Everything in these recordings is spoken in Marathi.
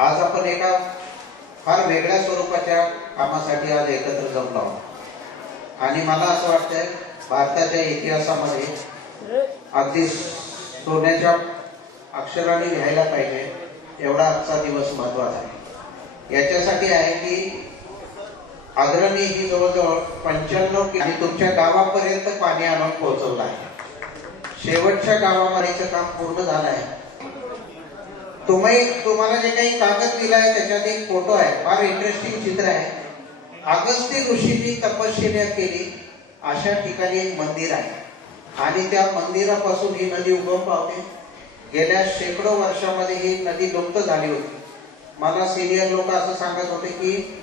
आज आपण एका फार वेगळ्या स्वरूपाच्या कामासाठी आज एकत्र जमलो आहोत आणि मला असं वाटतंय भारताच्या इतिहासामध्ये अगदी सोन्याच्या अक्षराने लिहायला पाहिजे एवढा आजचा दिवस महत्त्वाचा आहे। याच्यासाठी आहे की अग्रणी ही जवळजवळ 95 आणि तुमच्या गावापर्यंत पाणी आणून पोहोचवलं आहे। शेवटच्या गावामारीचं काम पूर्ण झालं आहे। तुम्हाला जे काही कागद दिलाय त्याच्यात एक फोटो आहे, फार इंटरेस्टिंग चित्र आहे। अगस्त्य ऋषींनी तपश्चर्या केली अशा ठिकाणी एक मंदिर आहे आणि त्या मंदिरापासून ही नदी उगम पावते। गेल्या शेकडो वर्षांमध्ये ही नदी लुप्त झाली होती। मला सिनियर लोक असं सांगत होते की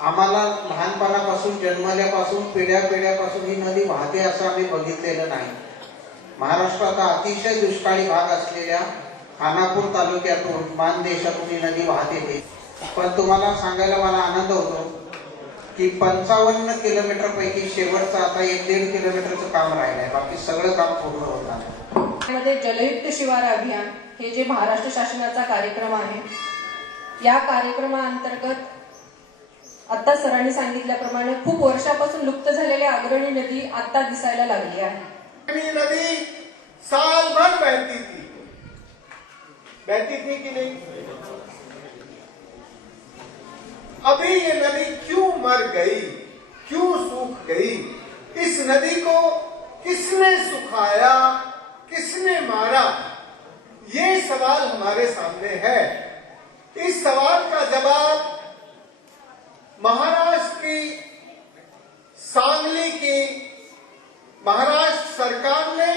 आम्हाला लहानपणापासून जन्मल्यापासून पिढ्यापासून ही नदी वाहते असं आम्ही बघितलेलं नाही। महाराष्ट्राचा अतिशय दुष्काळी भाग असलेल्या खानापूर तालुक्यातून मानदेशातून ही नदी वाहते येते। पण तुम्हाला सांगायला मला आनंद होतो की 55 किलोमीटर पैकी शेवटचं आता 1-1.5 किलोमीटरचं काम राहिलंय, बाकी सगळं काम पूर्ण होत आहे। मध्ये जलयुक्त शिवार अभियान हे जे महाराष्ट्र शासनाचा कार्यक्रम आहे, या कार्यक्रमाअंतर्गत आता सरांनी सांगितल्याप्रमाणे खूप वर्षापासून लुप्त झालेली अग्रणी नदी आता दिसायला लागली आहे। नदी साल भर बहती थी कि नहीं? अभी ये नदी क्यों मर गई, क्यों सूख गई? इस नदी को किसने सुखाया, किसने मारा, ये सवाल हमारे सामने है। इस सवाल का जवाब महाराष्ट्र की सांगली की महाराष्ट्र सरकार ने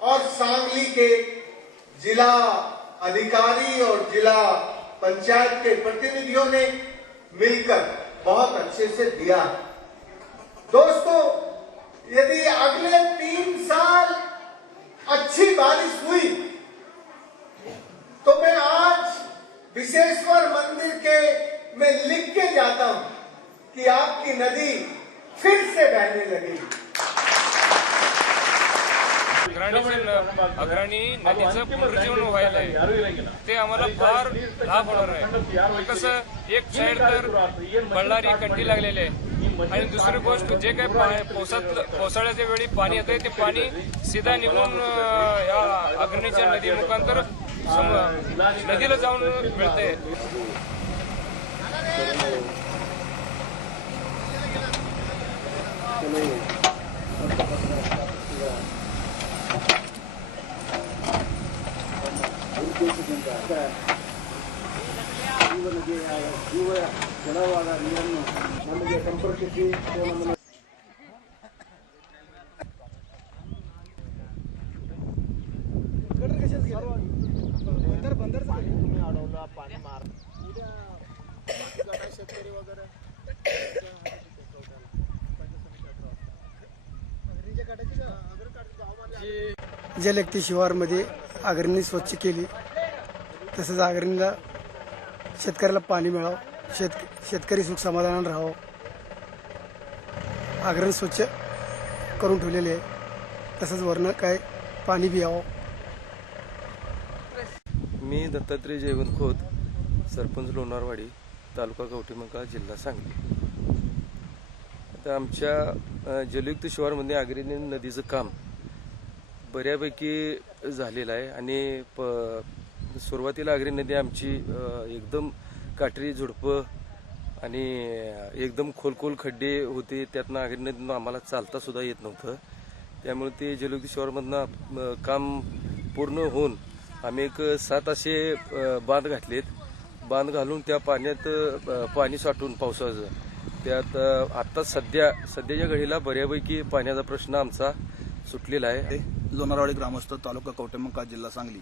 और सांगली के जिला अधिकारी और जिला पंचायत के प्रतिनिधियों ने मिलकर बहुत अच्छे से दिया। दोस्तों, यदि अगले 3 साल अच्छी बारिश हुई तो मैं आज विश्वेश्वर मंदिर के में लिख के जाता हूं कि आपकी नदी फिर से बहने लगेगी। अग्रणी नदीचं पुनरुज्जीवन व्हायला आहे, ते आम्हाला फार लाभ होणार आहे। कसं एक साईड तर बळ्ळारी कंठी लागलेली आहे आणि दुसरी गोष्ट जे काही पावसाळ्याच्या वेळी पाणी येतंय ते पाणी सीधा निघून या अग्रणीच्या नदी मुखांतर नदीला जाऊन मिळते। ಜಲವಾದ ನೀರನ್ನು ನಮಗೆ ಸಂಪರ್ಕಿಸಿ पाणी मार शेतकरी वगैरे जलयुक्त शिवारमध्ये अग्रणी स्वच्छ केली, तसंच अग्रणीला शेतकऱ्याला पाणी मिळावं, शेतकरी सुख समाधानानं राहावं, अग्रणी स्वच्छ करून ठेवलेले आहे। तसंच वरनं काय पाणी बी यावं। मी दत्तात्रय जयवंत खोत, सरपंच लोणारवाडी, तालुका कवठेमंकाळ, जिल्हा सांगली। आता आमच्या जलयुक्त शिवारमध्ये अग्रणी नदीचं काम बऱ्यापैकी झालेलं आहे आणि सुरुवातीला अग्रणी नदी आमची एकदम काटेरी झुडपं आणि एकदम खोल खड्डे होते, त्यातनं अग्रणी नदीनं आम्हाला चालता सुद्धा येत नव्हतं। त्यामुळे ते जलयुक्त शिवारमधनं काम पूर्ण होऊन आम्ही एक 7 असे बांध घातलेत। बांध घालून त्या पाण्यात पाणी साठवून पावसाचं त्यात आता सध्याच्या घडीला बऱ्यापैकी पाण्याचा प्रश्न आमचा सुटलेला आहे। लोणारवाडी ग्रामस्थ, तालुका कवठेमंकाळ, जिल्हा सांगली।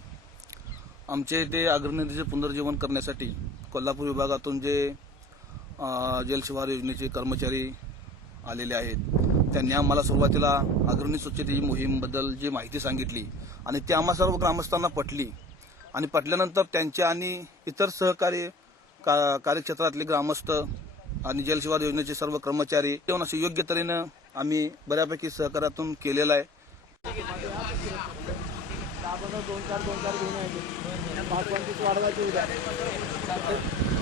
आमच्या इथे अग्रणी नदीचे पुनरुज्जीवन करण्यासाठी कोल्हापूर विभागातून जे जलशिवार योजनेचे कर्मचारी आलेले आहेत, त्यांनी आम्हाला सुरुवातीला अग्रणी स्वच्छतेची मोहीमबद्दल जी माहिती सांगितली आणि ती आम्हा सर्व ग्रामस्थांना पटली आणि पटल्यानंतर त्यांच्या आणि इतर सहकारी कार्यक्षेत्रातले ग्रामस्थ आणि जलशिवार योजनेचे सर्व कर्मचारी येऊन असे योग्य तऱ्हेनं आम्ही बऱ्यापैकी सहकार्यातून केलेला आहे। दोन चार घेऊन यायचे 5-25 वाढवायचे उद्या। नमस्कार